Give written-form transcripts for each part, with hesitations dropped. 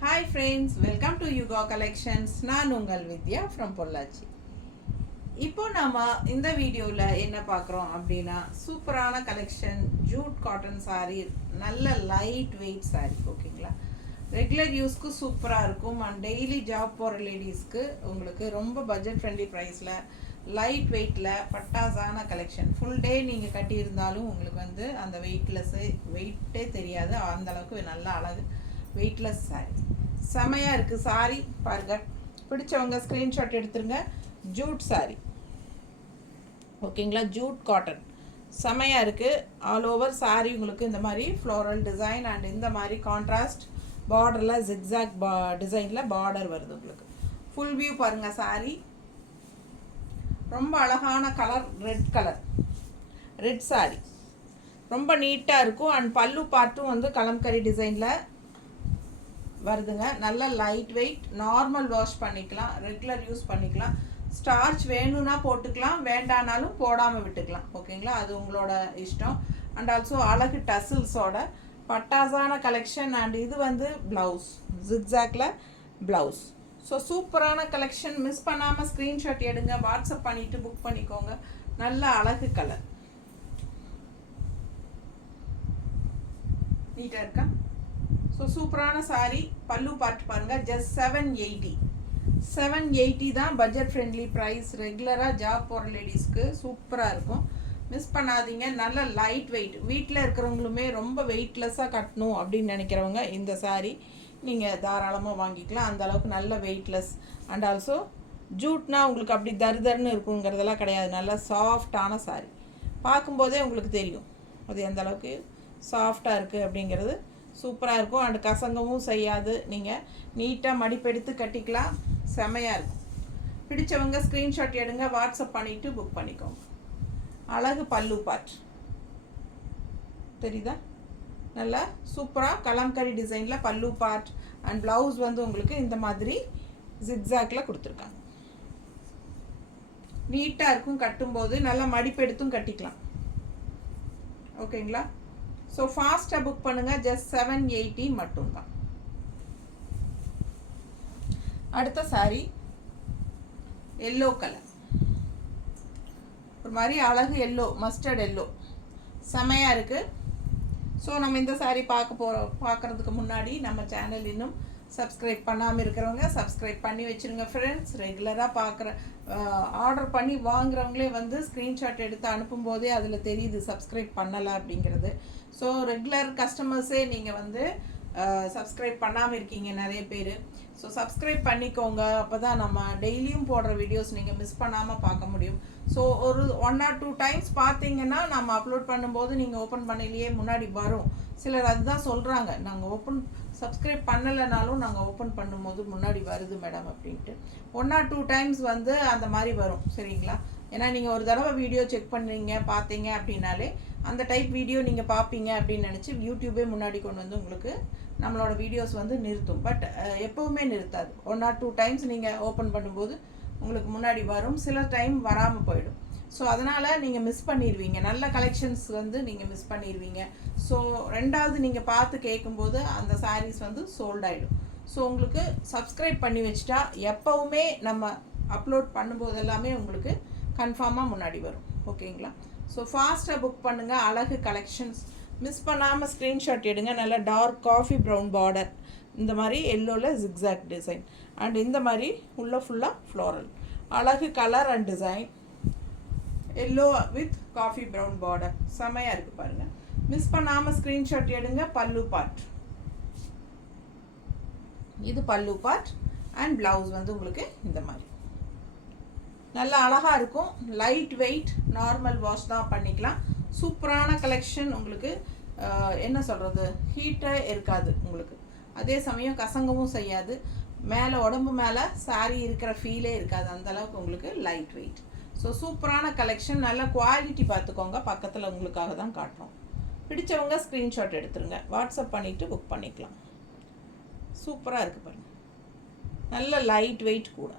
Hi friends, welcome to Yuga Collections. நான் உங்கள் வித்யா from Pollachi. இப்போ நாம இந்த வீடியோவில் என்ன பார்க்குறோம் அப்படின்னா சூப்பரான கலெக்ஷன் ஜூட் காட்டன் சாரீ, நல்ல லைட் வெயிட் சாரீ. ஓகேங்களா, ரெகுலர் யூஸ்க்கு சூப்பராக இருக்கும் அண்ட் டெய்லி ஜாப் போகிற லேடிஸ்க்கு உங்களுக்கு ரொம்ப பட்ஜெட் ஃப்ரெண்ட்லி ப்ரைஸில் லைட் வெயிட்டில் பட்டாசான கலெக்ஷன். ஃபுல் டே நீங்கள் கட்டியிருந்தாலும் உங்களுக்கு வந்து அந்த வெயிட்டே தெரியாது, அந்தளவுக்கு நல்ல அழகு வெயிட்லெஸ் சாரீ. செமையாக இருக்குது சாரீ பாருங்கள். பிடிச்சவங்க ஸ்க்ரீன்ஷாட் எடுத்துருங்க. ஜூட் சாரீ ஓகேங்களா, ஜூட் காட்டன் செமையாக இருக்குது. ஆல் ஓவர் சாரீ உங்களுக்கு இந்த மாதிரி ஃப்ளோரல் டிசைன் அண்ட் இந்த மாதிரி கான்ட்ராஸ்ட் பார்டரில் ஜிக்ஸாக் டிசைனில் பார்டர் வருது உங்களுக்கு. ஃபுல் வியூ பாருங்கள். சாரீ ரொம்ப அழகான கலர், ரெட் சாரீ ரொம்ப நீட்டாக இருக்கும் அண்ட் பல்லு பார்ட்டும் வந்து கலம்கரி டிசைனில் வருதுங்க. நல்ல லைட் வெயிட், நார்மல் வாஷ் பண்ணிக்கலாம், ரெகுலர் யூஸ் பண்ணிக்கலாம். ஸ்டார்ச் வேணும்னா போட்டுக்கலாம், வேண்டானாலும் போடாமல் விட்டுக்கலாம். ஓகேங்களா, அது உங்களோட இஷ்டம். அண்ட் ஆல்சோ அழகு டசில்ஸோட பட்டாசான கலெக்ஷன். அண்ட் இது வந்து ப்ளவுஸ், ஜிக்ஸாக்ல ப்ளவுஸ். ஸோ சூப்பரான கலெக்ஷன். மிஸ் பண்ணாமல் ஸ்க்ரீன்ஷாட் எடுங்க, வாட்ஸ்அப் பண்ணிவிட்டு புக் பண்ணிக்கோங்க. நல்ல அழகு கலர், நீட்டாக இருக்கா? ஸோ சூப்பரான சாரீ. பல்லு பார்ட் பாருங்கள், ஜஸ்ட் 780 தான் பட்ஜெட் ஃப்ரெண்ட்லி ப்ரைஸ். ரெகுலராக ஜாப் போகிற லேடிஸ்க்கு சூப்பராக இருக்கும், மிஸ் பண்ணாதீங்க. நல்ல லைட் வெயிட், வீட்டில் இருக்கிறவங்களுமே ரொம்ப வெயிட்லெஸ்ஸாக கட்டணும் அப்படின்னு நினைக்கிறவங்க இந்த சாரீ நீங்கள் தாராளமாக வாங்கிக்கலாம். அந்த அளவுக்கு நல்ல வெயிட்லெஸ். அண்ட் ஆல்சோ ஜூட்னா உங்களுக்கு அப்படி தருதர்னு இருக்குங்கிறதெல்லாம் கிடையாது. நல்ல சாஃப்டான சாரீ, பார்க்கும்போதே உங்களுக்கு தெரியும் அது எந்த அளவுக்கு சாஃப்டாக இருக்குது அப்படிங்கிறது. சூப்பராக இருக்கும் அண்ட் கசங்கவும் செய்யாது. நீங்கள் நீட்டாக மடிப்பெடுத்து கட்டிக்கலாம், செமையாக இருக்கும். பிடிச்சவங்க ஸ்க்ரீன்ஷாட் எடுங்க, வாட்ஸ்அப் பண்ணிவிட்டு புக் பண்ணிக்கோங்க. அழகு பல்லு பார்ட் தெரியுதா? நல்லா சூப்பராக கலம்கரி டிசைனில் பல்லு பார்ட் அண்ட் ப்ளவுஸ் வந்து உங்களுக்கு இந்த மாதிரி ஜிக்ஸாக்ல கொடுத்துருக்காங்க. நீட்டாக இருக்கும், கட்டும்போது நல்லா மடிப்பெடுத்தும் கட்டிக்கலாம். ஓகேங்களா, ஸோ ஃபாஸ்ட்டாக புக் பண்ணுங்கள். ஜஸ்ட் 780 மட்டும்தான். அடுத்த சாரீ எல்லோ கலர், ஒரு மாதிரி அழகு எல்லோ, மஸ்டர்ட் எல்லோ, செமையாக இருக்குது. ஸோ நம்ம இந்த சாரீ பார்க்குறதுக்கு முன்னாடி நம்ம சேனல் இன்னும் சப்ஸ்கிரைப் பண்ணாமல் இருக்கிறவங்க சப்ஸ்கிரைப் பண்ணி வச்சுருங்க ஃப்ரெண்ட்ஸ். ரெகுலராக ஆர்டர் பண்ணி வாங்குறவங்களே வந்து ஸ்க்ரீன்ஷாட் எடுத்து அனுப்பும்போதே அதில் தெரியுது சப்ஸ்கிரைப் பண்ணலை அப்படிங்கிறது. ஸோ ரெகுலர் கஸ்டமர்ஸே நீங்கள் வந்து சப்ஸ்கிரைப் பண்ணாமல் இருக்கீங்க நிறைய பேர். ஸோ சப்ஸ்கிரைப் பண்ணிக்கோங்க, அப்போ தான் நம்ம டெய்லியும் போடுற வீடியோஸ் நீங்கள் மிஸ் பண்ணாமல் பார்க்க முடியும். ஸோ ஒரு 1 or 2 டைம்ஸ் பார்த்தீங்கன்னா நம்ம அப்லோட் பண்ணும்போது நீங்கள் ஓப்பன் பண்ணலையே முன்னாடி வரும். சிலர் அதுதான் சொல்கிறாங்க, நாங்கள் சப்ஸ்கிரைப் பண்ணலைனாலும் நாங்கள் ஓப்பன் பண்ணும்போது முன்னாடி வருது மேடம் அப்படின்ட்டு. 1 or 2 டைம்ஸ் வந்து அந்த மாதிரி வரும், சரிங்களா? ஏன்னா நீங்கள் ஒரு தடவை வீடியோ செக் பண்ணுறீங்க பார்த்தீங்க அப்படின்னாலே அந்த டைப் வீடியோ நீங்கள் பார்ப்பீங்க அப்படின்னு நினச்சி யூடியூபே முன்னாடி கொண்டு வந்து உங்களுக்கு நம்மளோட வீடியோஸ் வந்து நிறுத்தும். பட் எப்போவுமே நிறுத்தாது. 1 or 2 டைம்ஸ் நீங்கள் ஓப்பன் பண்ணும்போது உங்களுக்கு முன்னாடி வரும், சில டைம் வராமல் போயிடும். ஸோ அதனால் நீங்கள் மிஸ் பண்ணிடுவீங்க, நல்ல கலெக்ஷன்ஸ் வந்து நீங்கள் மிஸ் பண்ணிடுவீங்க. ஸோ ரெண்டாவது நீங்கள் பார்த்து கேட்கும்போது அந்த சாரீஸ் வந்து சோல்ட் ஆகிடும். ஸோ உங்களுக்கு சப்ஸ்கிரைப் பண்ணி வச்சுட்டா எப்போவுமே நம்ம அப்லோட் பண்ணும்போது எல்லாமே உங்களுக்கு கன்ஃபார்மாக முன்னாடி வரும். ஓகேங்களா, ஸோ ஃபாஸ்ட்டாக புக் பண்ணுங்கள். அழகு கலெக்ஷன்ஸ் மிஸ் பண்ணாமல் ஸ்க்ரீன்ஷாட் எடுங்க. நல்லா டார்க் காஃபி ப்ரௌன் பார்டர், இந்த மாதிரி எல்லோவில் ஜிக்ஸாக் டிசைன் அண்ட் இந்த மாதிரி உள்ள ஃபுல்லாக ஃப்ளோரல், அழகு colour and design. Yellow with coffee brown border, செமையாக இருக்குது பாருங்கள். மிஸ் பண்ணாமல் ஸ்க்ரீன்ஷாட் எடுங்க. பல்லு பார்ட், இது பல்லு பார்ட் அண்ட் ப்ளவுஸ் வந்து உங்களுக்கு இந்த மாதிரி நல்லா அழகாக இருக்கும். லைட் வெயிட், நார்மல் வாஷ் தான் பண்ணிக்கலாம். சூப்பரான கலெக்ஷன். உங்களுக்கு என்ன சொல்கிறது, ஹீட்டே இருக்காது உங்களுக்கு, அதே சமயம் கசங்கவும் செய்யாது. மேலே உடம்பு மேலே சாரீ இருக்கிற ஃபீலே இருக்காது, அந்தளவுக்கு உங்களுக்கு லைட் வெயிட். ஸோ சூப்பரான கலெக்ஷன். நல்ல குவாலிட்டி பார்த்துக்கோங்க, பக்கத்தில் உங்களுக்காக தான் காட்டுறோம். பிடிச்சவங்க ஸ்க்ரீன்ஷாட் எடுத்துருங்க, வாட்ஸ்அப் பண்ணிவிட்டு புக் பண்ணிக்கலாம். சூப்பராக இருக்குது பாருங்கள், நல்ல லைட் வெயிட் கூட.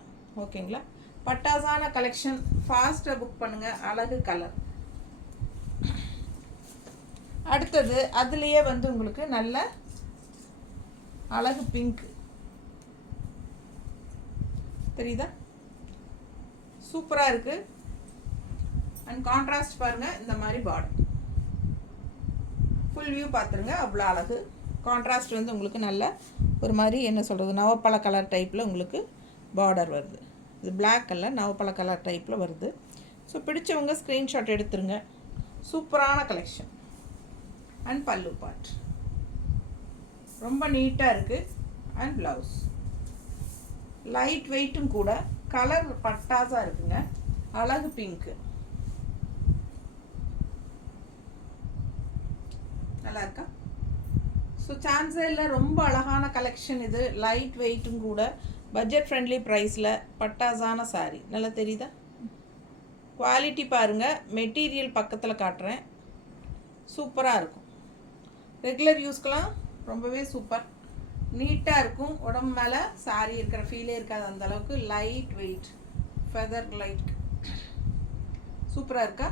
ஓகேங்களா, பட்டாசான கலெக்ஷன். ஃபாஸ்ட்டாக புக் பண்ணுங்கள். அழகு கலர். அடுத்தது அதுலேயே வந்து உங்களுக்கு நல்ல அழகு பிங்க், தெரியுதா? சூப்பராக இருக்குது. அண்ட் கான்ட்ராஸ்ட் பாருங்கள், இந்த மாதிரி பார்டர். ஃபுல் வியூ பார்த்துருங்க, அவ்வளோ அழகு. கான்ட்ராஸ்ட் வந்து உங்களுக்கு நல்ல ஒரு மாதிரி என்ன சொல்கிறது, நவப்பழ கலர் டைப்பில் உங்களுக்கு பார்டர் வருது. இது பிளாக் கலர் நவப்பழ கலர் டைப்பில் வருது. ஸோ பிடிச்சவங்க ஸ்க்ரீன்ஷாட் எடுத்துருங்க. சூப்பரான கலெக்ஷன். அண்ட் பல்லு பார்ட் ரொம்ப நீட்டாக இருக்குது. அண்ட் ப்ளவுஸ் லைட் வெயிட்டும் கூட, கலர் பட்டாஸாக இருக்குங்க. அழகு பிங்க்கு, நல்லா இருக்கா? ஸோ சான்ஸே இல்லை, ரொம்ப அழகான கலெக்ஷன் இது. லைட் வெயிட்டும் கூட, பட்ஜெட் ஃப்ரெண்ட்லி ப்ரைஸில் பட்டாஸான சாரீ. நல்லா தெரியுதா? குவாலிட்டி பாருங்கள். மெட்டீரியல் பக்கத்தில் காட்டுறேன். சூப்பராக இருக்கும். ரெகுலர் யூஸ்க்கெலாம் ரொம்பவே சூப்பர். நீட்டாக இருக்கும். உடம்பு மேலே சாரீ இருக்கிற ஃபீலே இருக்காது அந்தளவுக்கு. Light weight, feather light. சூப்பராக இருக்கா?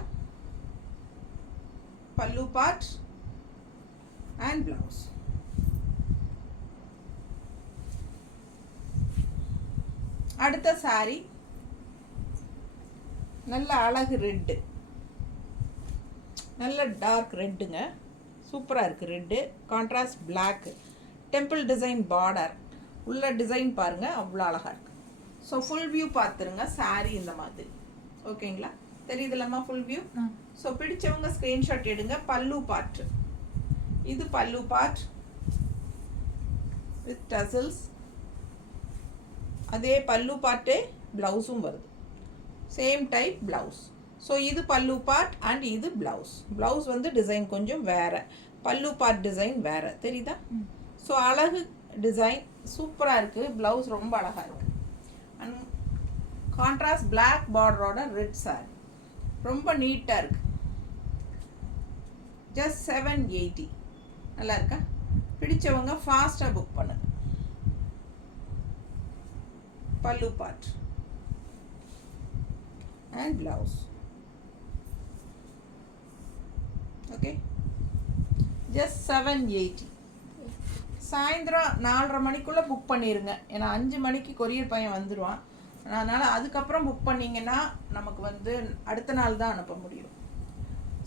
பல்லு பார்ட் அண்ட் ப்ளவுஸ். அடுத்த சாரீ நல்ல அழகு ரெட்டு, நல்ல டார்க் ரெட்டுங்க. சூப்பராக இருக்குது red. Contrast black, temple design border. உள்ள டிசைன் பாருங்கள், அவ்வளோ அழகாக இருக்குது. ஸோ ஃபுல் வியூ பார்த்துருங்க. சாரீ இந்த மாதிரி ஓகேங்களா? தெரியுதுல்லம்மா ஃபுல் வியூ? ஸோ பிடிச்சவங்க ஸ்க்ரீன்ஷாட் எடுங்க. பல்லு பார்ட், இது பல்லு பார்ட் வித் டசல்ஸ். அதே பல்லு பார்ட்டே ப்ளவுஸும் வருது. Same type blouse. ஸோ இது பல்லு பார்ட் அண்ட் இது ப்ளவுஸ். ப்ளவுஸ் வந்து டிசைன் கொஞ்சம் வேறு, பல்லு பார்ட் டிசைன் வேறு. தெரியுதா? ஸோ அழகு டிசைன் சூப்பராக இருக்குது. ப்ளவுஸ் ரொம்ப அழகாக இருக்குது. அண்ட் கான்ட்ராஸ்ட் பிளாக் பார்டரோட ரெட் சாரி ரொம்ப நீட்டாக இருக்குது. ஜஸ்ட் 780. நல்லா இருக்கா? பிடிச்சவங்க ஃபாஸ்ட்டாக புக் பண்ணுங்க. பல்லு part and blouse. Okay, just 780. சாயந்தரம் 4:30 மணிக்குள்ளே புக் பண்ணிடுங்க. ஏன்னா 5 மணிக்கு கொரியர் பையன் வந்துடுவான். அதனால் அதுக்கப்புறம் புக் பண்ணிங்கன்னா நமக்கு வந்து அடுத்த நாள் தான் அனுப்ப முடியும்.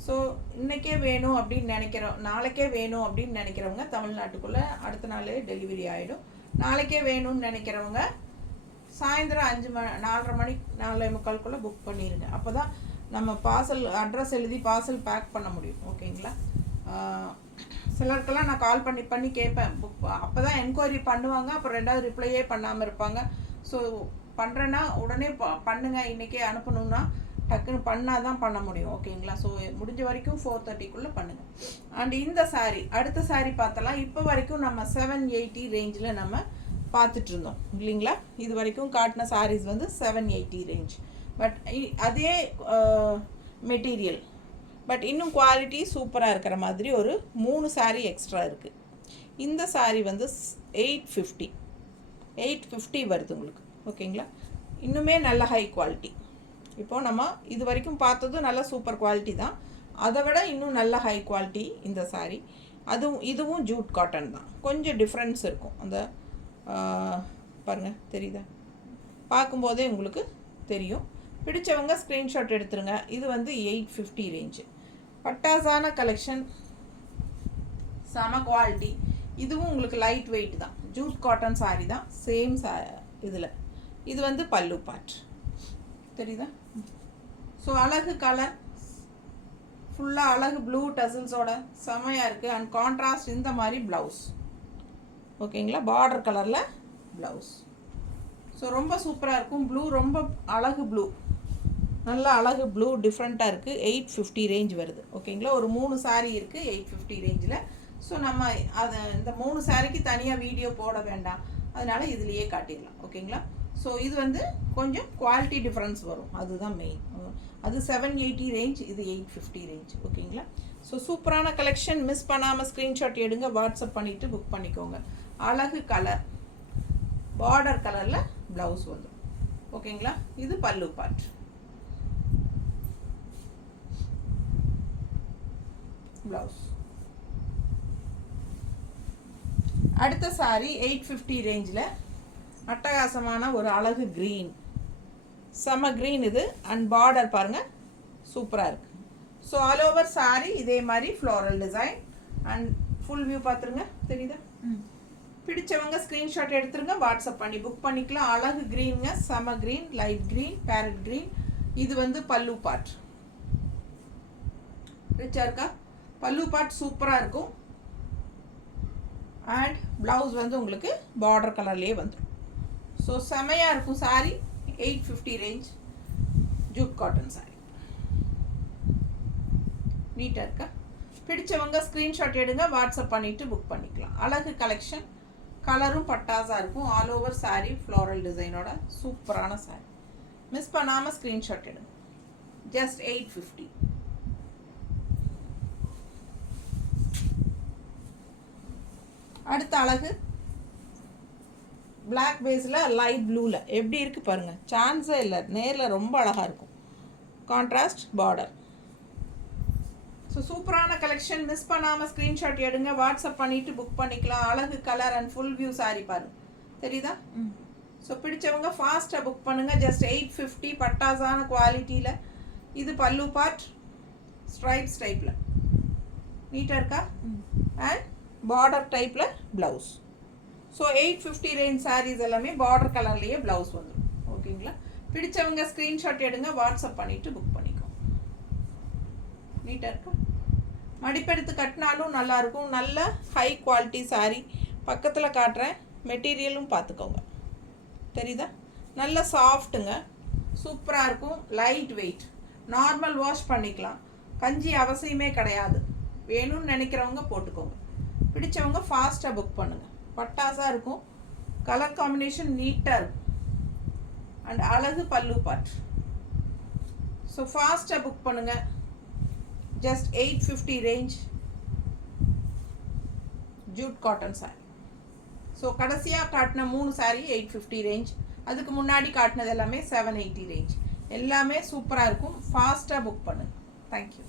ஸோ இன்றைக்கே வேணும் அப்படின்னு நினைக்கிறோம், நாளைக்கே வேணும் அப்படின்னு நினைக்கிறவங்க தமிழ்நாட்டுக்குள்ளே அடுத்த நாளே டெலிவரி ஆகிடும். நாளைக்கே வேணும்னு நினைக்கிறவங்க சாயந்தரம் 4:30 மணி 4:45 புக் பண்ணிடுங்க. அப்போ தான் நம்ம பார்சல் அட்ரஸ் எழுதி பார்சல் பேக் பண்ண முடியும். ஓகேங்களா? சிலருக்கெல்லாம் நான் கால் பண்ணி கேட்பேன் புக். அப்போ தான் என்கொயரி பண்ணுவாங்க, அப்புறம் 2வது ரிப்ளையே பண்ணாமல் இருப்பாங்க. ஸோ பண்ணுறேன்னா உடனே பண்ணுங்கள். இன்றைக்கே அனுப்பணுன்னா டக்குன்னு பண்ணால் தான் பண்ண முடியும். ஓகேங்களா? ஸோ முடிஞ்ச வரைக்கும் 4:30 பண்ணுங்கள். அண்ட் இந்த சாரீ, அடுத்த சாரீ பார்த்தலாம். இப்போ வரைக்கும் நம்ம 780 ரேஞ்சில் நம்ம பார்த்துட்டு இருந்தோம் இல்லைங்களா? இது வரைக்கும் காட்டின சாரீஸ் வந்து 780 ரேஞ்ச். பட் அதே மெட்டீரியல், பட் இன்னும் குவாலிட்டி சூப்பராக இருக்கிற மாதிரி ஒரு 3 சாரீ எக்ஸ்ட்ரா இருக்குது. இந்த சாரீ வந்து 850 வருது உங்களுக்கு. ஓகேங்களா? இன்னுமே நல்ல ஹை குவாலிட்டி. இப்போது நம்ம இது வரைக்கும் பார்த்ததும் நல்ல சூப்பர் குவாலிட்டி தான். அதை விட இன்னும் நல்ல ஹை குவாலிட்டி இந்த சாரீ. இதுவும் ஜூட் காட்டன் தான். கொஞ்சம் டிஃப்ரென்ஸ் இருக்கும். அந்த பாருங்கள், தெரியுதா? பார்க்கும்போதே உங்களுக்கு தெரியும். பிடிச்சவங்க ஸ்க்ரீன்ஷாட் எடுத்துருங்க. இது வந்து 850 ரேஞ்சு. பட்டாசான கலெக்ஷன், செம குவாலிட்டி. இதுவும் உங்களுக்கு லைட் வெயிட் தான். ஜூட் காட்டன் சாரீ தான். சேம் இதில் இது வந்து பல்லு பார்ட். தெரியுதா? ஸோ அழகு கலர், ஃபுல்லாக அழகு ப்ளூ டசில்ஸோட செமையாக இருக்குது. அண்ட் கான்ட்ராஸ்ட் இந்த மாதிரி ப்ளவுஸ். ஓகேங்களா? பார்டர் கலரில் ப்ளவுஸ். ஸோ ரொம்ப சூப்பராக இருக்கும். ப்ளூ ரொம்ப அழகு ப்ளூ, நல்ல அழகு ப்ளூ, டிஃப்ரெண்ட்டாக இருக்குது. 850 ரேஞ்ச் வருது. ஓகேங்களா? ஒரு 3 சாரீ இருக்குது 850 ரேஞ்சில். ஸோ நம்ம அதை இந்த 3 சாரீக்கு தனியாக வீடியோ போட வேண்டாம், அதனால் இதுலேயே காட்டிடலாம். ஓகேங்களா? ஸோ இது வந்து கொஞ்சம் குவாலிட்டி டிஃப்ரென்ஸ் வரும், அதுதான் மெயின். அது 780 ரேஞ்ச், இது 850 ரேஞ்ச். ஓகேங்களா? ஸோ சூப்பரான கலெக்ஷன். மிஸ் பண்ணாமல் ஸ்க்ரீன்ஷாட் எடுங்க, வாட்ஸ்அப் பண்ணிவிட்டு புக் பண்ணிக்கோங்க. அழகு கலர், பார்டர் கலரில் ப்ளவுஸ் வந்துடும். ஓகேங்களா? இது பல்லு பார்ட். ப்ளவுஸ். அடுத்த சாரீ 850 ரேஞ்சில் அட்டகாசமான ஒரு அழகு க்ரீன், செம க்ரீன் இது. அண்ட் பார்டர் பாருங்கள் சூப்பராக இருக்குது. ஸோ ஆல் ஓவர் சாரி இதே மாதிரி floral design. And full view பார்த்துருங்க, தெரியுதா? பிடிச்சவங்க ஸ்க்ரீன்ஷாட் எடுத்துருங்க, வாட்ஸ்அப் பண்ணி புக் பண்ணிக்கலாம். அழகு க்ரீனுங்க, செம green, light green, farad green. இது வந்து பல்லு பார்ட், ரிச்சா இருக்கா? பல்லு பார்ட் சூப்பராக இருக்கும். அண்ட் ப்ளவுஸ் வந்து உங்களுக்கு பார்டர் கலர்லேயே வந்துடும். ஸோ செமையாக இருக்கும் sorry. 850 range, Jude cotton sorry, நீட்டாக இருக்கா? பிடிச்சவங்க ஸ்க்ரீன்ஷாட் எடுங்க, வாட்ஸ்அப் பண்ணிவிட்டு புக் பண்ணிக்கலாம். அழகு கலெக்ஷன், கலரும் பட்டாஸாக இருக்கும். ஆல் ஓவர் சாரீ ஃப்ளோரல் டிசைனோட சூப்பரான சாரீ. மிஸ் பண்ணாமல் ஸ்க்ரீன்ஷாட் எடுங்க. ஜஸ்ட் 850. அடுத்த அழகு பிளாக் பேஸில் லைட் ப்ளூவில் எப்படி இருக்குது பாருங்கள், சான்ஸே இல்லை. நேரில் ரொம்ப அழகாக இருக்கும். Contrast border. ஸோ சூப்பரான கலெக்ஷன். மிஸ் பண்ணாமல் ஸ்க்ரீன்ஷாட் எடுங்க, வாட்ஸ்அப் பண்ணிவிட்டு புக் பண்ணிக்கலாம். அழகு colour and full view sorry பாருங்க, தெரியுதா? ஸோ பிடிச்சவங்க ஃபாஸ்ட்டாக புக் பண்ணுங்கள். ஜஸ்ட் 850, பட்டாசான குவாலிட்டியில். இது பல்லு பார்ட், ஸ்ட்ரைப்ஸ் டைப்பில் நீட்டாக இருக்கா? அண்ட் பார்டர் டைப்பில் ப்ளவுஸ். ஸோ 850 ரேஞ்ச் சாரீஸ் எல்லாமே பார்டர் கலர்லேயே ப்ளவுஸ் வந்துடும். ஓகேங்களா? பிடிச்சவங்க ஸ்க்ரீன்ஷாட் எடுங்க, வாட்ஸ்அப் பண்ணிவிட்டு புக் பண்ணிக்கோ. நீட்டாக இருக்கா? மடிப்பெடுத்து கட்டினாலும் நல்லாயிருக்கும். நல்ல ஹை குவாலிட்டி சாரீ. பக்கத்தில் காட்டுறேன், மெட்டீரியலும் பார்த்துக்கோங்க, தெரியுதா? நல்ல சாஃப்ட்டுங்க, சூப்பராக இருக்கும். லைட் வெயிட், நார்மல் வாஷ் பண்ணிக்கலாம். கஞ்சி அவசியமே கிடையாது. வேணும்னு நினைக்கிறவங்க போட்டுக்கோங்க. பிடிச்சவங்க ஃபாஸ்ட்டாக புக் பண்ணுங்கள். பட்டாசாக இருக்கும். கலர் காம்பினேஷன் நீட்டாக இருக்கும். அண்ட் அழகு பல்லு பார்ட். ஸோ ஃபாஸ்ட்டாக புக் பண்ணுங்கள். Just 850 range, Jude cotton sorry. So கடைசியாக காட்டின 3 சாரீ 850 ரேஞ்ச். அதுக்கு முன்னாடி காட்டினது எல்லாமே 780 ரேஞ்ச். எல்லாமே சூப்பராக இருக்கும். ஃபாஸ்ட்டாக புக் பண்ணுங்கள். தேங்க்யூ.